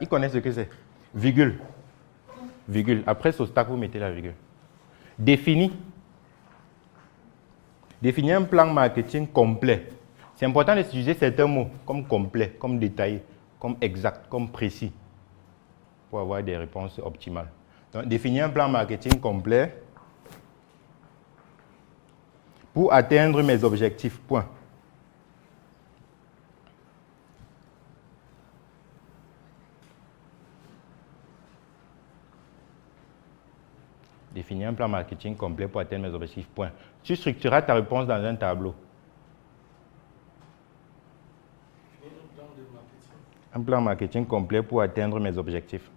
Ils connaissent ce que c'est. Virgule. Virgule. Après ce stack, vous mettez la virgule. Définir. Définir un plan marketing complet. C'est important d'utiliser certains mots comme complet, comme détaillé, comme exact, comme précis pour avoir des réponses optimales. Donc, définir un plan marketing complet pour atteindre mes objectifs. Point. Définir un plan marketing complet pour atteindre mes objectifs. Point. Tu structureras ta réponse dans un tableau. Un plan marketing complet pour atteindre mes objectifs.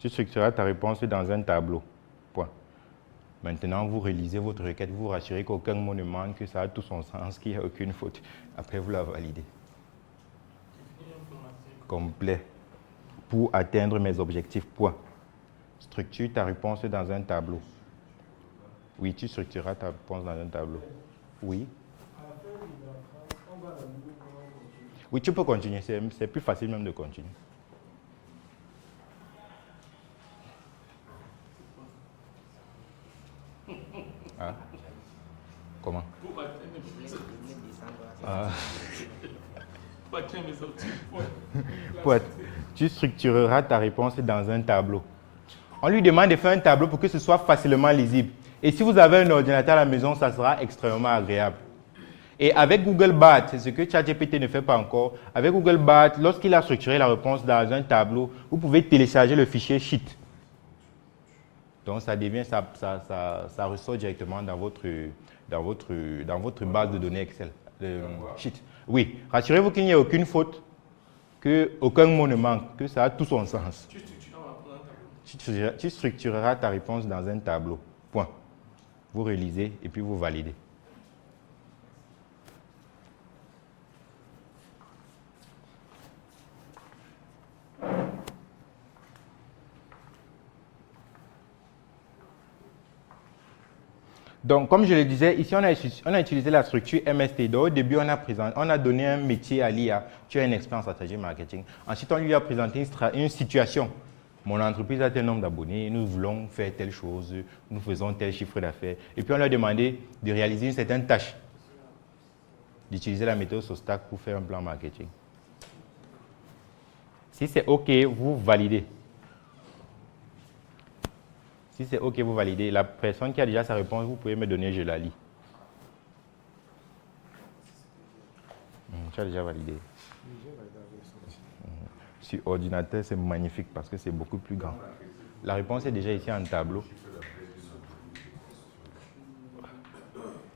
Tu structureras ta réponse dans un tableau. Point. Maintenant, vous réalisez votre requête, vous vous rassurez qu'aucun mot ne manque, que ça a tout son sens, qu'il n'y a aucune faute. Après, vous la validez. Complet. Pour atteindre mes objectifs. Point. Structure ta réponse dans un tableau. Oui, tu structureras ta réponse dans un tableau. Oui. Oui, tu peux continuer. C'est plus facile même de continuer. Ah. Comment? Ah. Tu structureras ta réponse dans un tableau. On lui demande de faire un tableau pour que ce soit facilement lisible. Et si vous avez un ordinateur à la maison, ça sera extrêmement agréable. Et avec Google Bart, c'est ce que ChatGPT ne fait pas encore. Avec Google Bart, lorsqu'il a structuré la réponse dans un tableau, vous pouvez télécharger le fichier Sheet. Donc ça devient, ça ressort directement dans votre base de données Excel. Sheet. Oui, rassurez-vous qu'il n'y ait aucune faute, qu'aucun mot ne manque, que ça a tout son sens. Tu structureras ta réponse dans un tableau. Point. Vous réalisez et puis vous validez. Donc, comme je le disais, ici, on a utilisé la structure MST. Donc, au début, on a donné un métier à l'IA. Tu as une expérience en stratégie marketing. Ensuite, on lui a présenté une situation. Mon entreprise a tel nombre d'abonnés, nous voulons faire telle chose, nous faisons tel chiffre d'affaires. Et puis, on lui a demandé de réaliser une certaine tâche, d'utiliser la méthode SOSTAC pour faire un plan marketing. Si c'est OK, vous validez. Si c'est OK, vous validez. La personne qui a déjà sa réponse, vous pouvez me donner, je la lis. Tu as déjà validé. Sur ordinateur, c'est magnifique parce que c'est beaucoup plus grand. La réponse est déjà ici en tableau.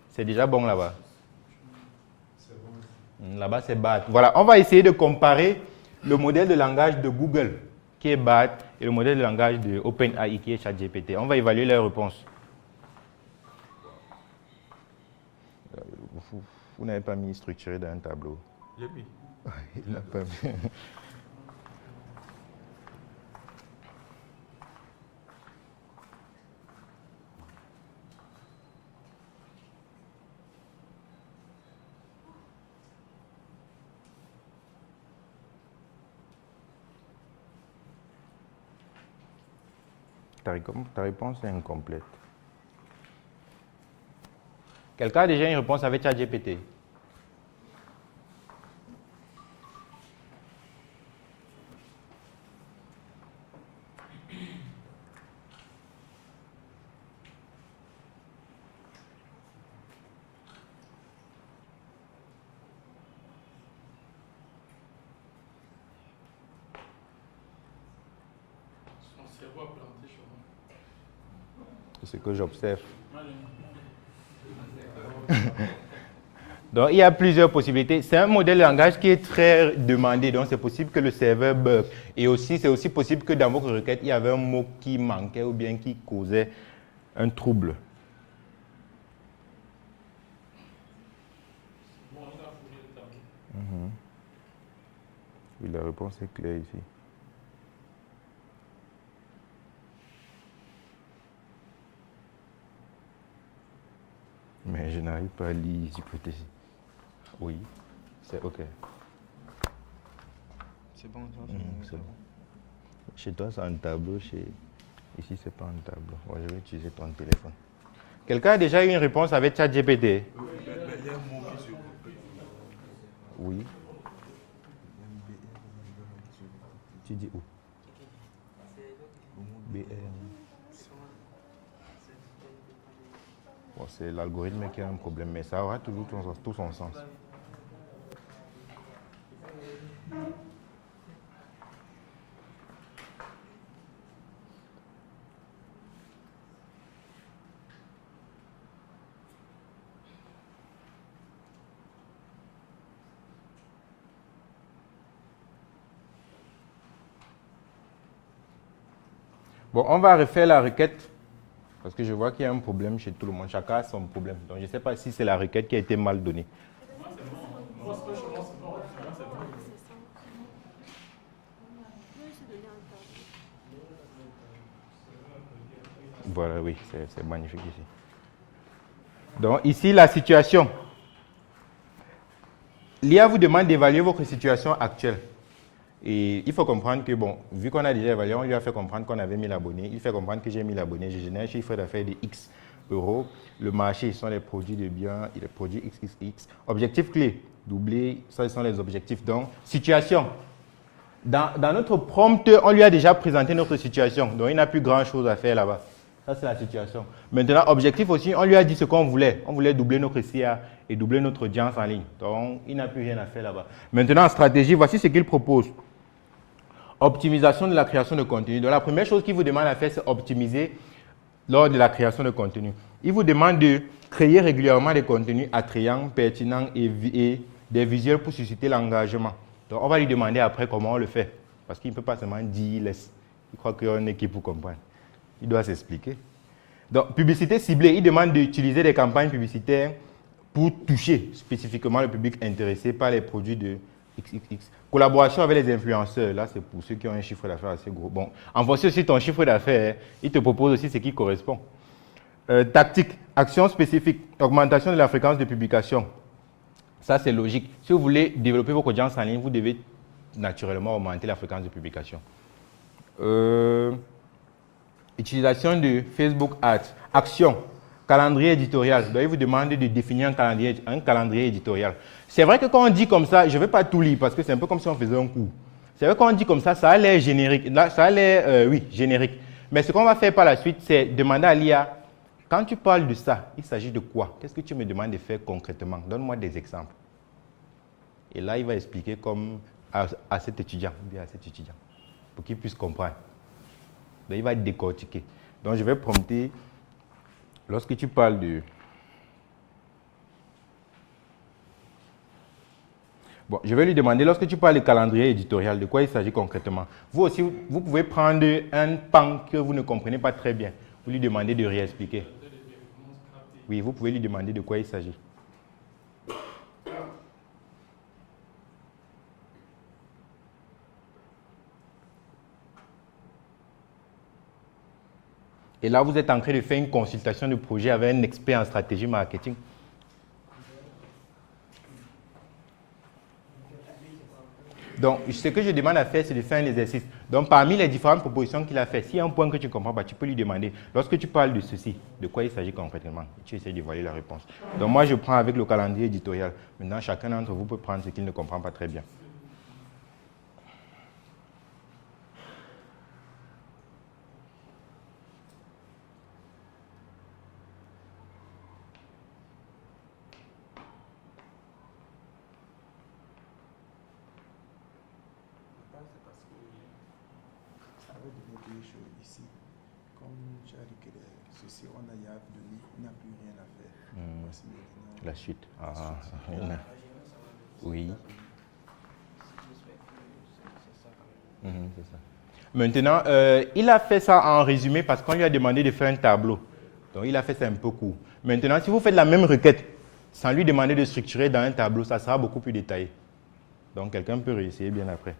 C'est déjà bon là-bas. Là-bas, c'est BART. Voilà, on va essayer de comparer le modèle de langage de Google, qui est BART, et le modèle de langage de OpenAI, qui est ChatGPT. On va évaluer leurs réponses. Vous n'avez pas mis structuré dans un tableau. J'ai mis. Il n'a pas mis. Ta réponse est incomplète. Quelqu'un a déjà une réponse avec ChatGPT? Son cerveau a planté chez moi. C'est ce que j'observe. Donc, il y a plusieurs possibilités. C'est un modèle de langage qui est très demandé, donc c'est possible que le serveur bug. Et aussi, c'est aussi possible que dans votre requête, il y avait un mot qui manquait ou bien qui causait un trouble. Bon, il a fourni le tableau. Oui, la réponse est claire ici. Mais je n'arrive pas à lire l'hypothèse. Oui, c'est OK. C'est bon, ça, C'est bon. Chez toi, c'est un tableau. Ici, c'est pas un tableau. Bon, je vais utiliser ton téléphone. Quelqu'un a déjà eu une réponse avec ChatGPT? Il y a un mot qui se répète. Oui. Tu dis où? BR. Bon, c'est l'algorithme qui a un problème, mais ça aura toujours tout son sens. Bon, on va refaire la requête parce que je vois qu'il y a un problème chez tout le monde. Chacun a son problème. Donc, je ne sais pas si c'est la requête qui a été mal donnée. Voilà, oui, c'est magnifique ici. Donc, ici, la situation. L'IA vous demande d'évaluer votre situation actuelle. Et il faut comprendre que, bon, vu qu'on a déjà évalué, on lui a fait comprendre qu'on avait 1000 abonnés. Il fait comprendre que j'ai 1000 abonnés. Je génère un chiffre d'affaires de X euros. Le marché, ce sont les produits de biens et les produits XXX. Objectif clé, doubler, ça, ce sont les objectifs. Donc, situation. Dans notre prompt, on lui a déjà présenté notre situation. Donc, il n'a plus grand-chose à faire là-bas. Ça, c'est la situation. Maintenant, objectif aussi, on lui a dit ce qu'on voulait. On voulait doubler notre CA et doubler notre audience en ligne. Donc, il n'a plus rien à faire là-bas. Maintenant, en stratégie, voici ce qu'il propose. Optimisation de la création de contenu. Donc, la première chose qu'il vous demande à faire, c'est optimiser lors de la création de contenu. Il vous demande de créer régulièrement des contenus attrayants, pertinents et des visuels pour susciter l'engagement. Donc, on va lui demander après comment on le fait. Parce qu'il ne peut pas seulement dire, laisse. Il croit qu'il y a une équipe pour comprendre. Il doit s'expliquer. Donc, publicité ciblée. Il demande d'utiliser des campagnes publicitaires pour toucher spécifiquement le public intéressé par les produits de XXX. Collaboration avec les influenceurs. Là, c'est pour ceux qui ont un chiffre d'affaires assez gros. Bon, en fonction aussi de ton chiffre d'affaires, il te propose aussi ce qui correspond. Tactique, action spécifique, augmentation de la fréquence de publication. Ça, c'est logique. Si vous voulez développer votre audience en ligne, vous devez naturellement augmenter la fréquence de publication. Utilisation de Facebook Ads. Action, calendrier éditorial. Donc, il vous demande de définir un calendrier éditorial. C'est vrai que quand on dit comme ça, je ne vais pas tout lire parce que c'est un peu comme si on faisait un cours. C'est vrai que quand on dit comme ça a l'air générique. Là, ça a l'air, oui, générique. Mais ce qu'on va faire par la suite, c'est demander à l'IA, quand tu parles de ça, il s'agit de quoi? Qu'est-ce que tu me demandes de faire concrètement? Donne-moi des exemples. Et là, il va expliquer comme à cet étudiant, bien à cet étudiant, pour qu'il puisse comprendre. Donc, il va décortiquer. Donc, je vais prompter, lorsque tu parles de... Bon, je vais lui demander, lorsque tu parles de calendrier éditorial, de quoi il s'agit concrètement? Vous aussi, vous pouvez prendre un pan que vous ne comprenez pas très bien. Vous lui demandez de réexpliquer. Oui, vous pouvez lui demander de quoi il s'agit. Et là, vous êtes en train de faire une consultation de projet avec un expert en stratégie marketing. Donc, ce que je demande à faire, c'est de faire un exercice. Donc, parmi les différentes propositions qu'il a faites, s'il y a un point que tu ne comprends pas, tu peux lui demander, lorsque tu parles de ceci, de quoi il s'agit concrètement? Tu essaies de voir la réponse. Donc, moi, je prends avec le calendrier éditorial. Maintenant, chacun d'entre vous peut prendre ce qu'il ne comprend pas très bien. Ici, comme tu as dit que ceci, on a donné, il n'a plus rien à faire. Voici maintenant La suite. Ah, oui. C'est ça. Maintenant, il a fait ça en résumé parce qu'on lui a demandé de faire un tableau. Donc, il a fait ça un peu court. Maintenant, si vous faites la même requête, sans lui demander de structurer dans un tableau, ça sera beaucoup plus détaillé. Donc, quelqu'un peut réessayer bien après.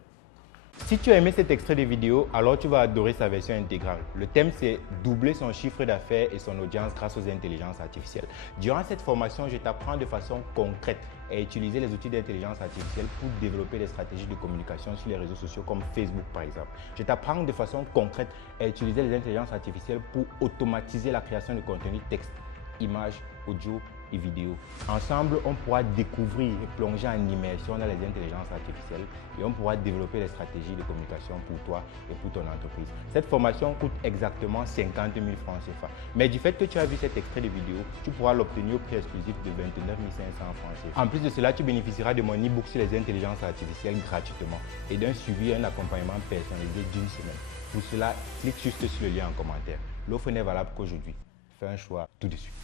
Si tu as aimé cet extrait de vidéo, alors tu vas adorer sa version intégrale. Le thème, c'est doubler son chiffre d'affaires et son audience grâce aux intelligences artificielles. Durant cette formation, je t'apprends de façon concrète à utiliser les outils d'intelligence artificielle pour développer des stratégies de communication sur les réseaux sociaux comme Facebook par exemple. Je t'apprends de façon concrète à utiliser les intelligences artificielles pour automatiser la création de contenu texte, images, audio et vidéo. Ensemble, on pourra découvrir et plonger en immersion dans les intelligences artificielles et on pourra développer des stratégies de communication pour toi et pour ton entreprise. Cette formation coûte exactement 50 000 francs CFA. Mais du fait que tu as vu cet extrait de vidéo, tu pourras l'obtenir au prix exclusif de 29 500 francs CFA. En plus de cela, tu bénéficieras de mon e-book sur les intelligences artificielles gratuitement et d'un suivi et un accompagnement personnalisé d'une semaine. Pour cela, clique juste sur le lien en commentaire. L'offre n'est valable qu'aujourd'hui. Fais un choix tout de suite.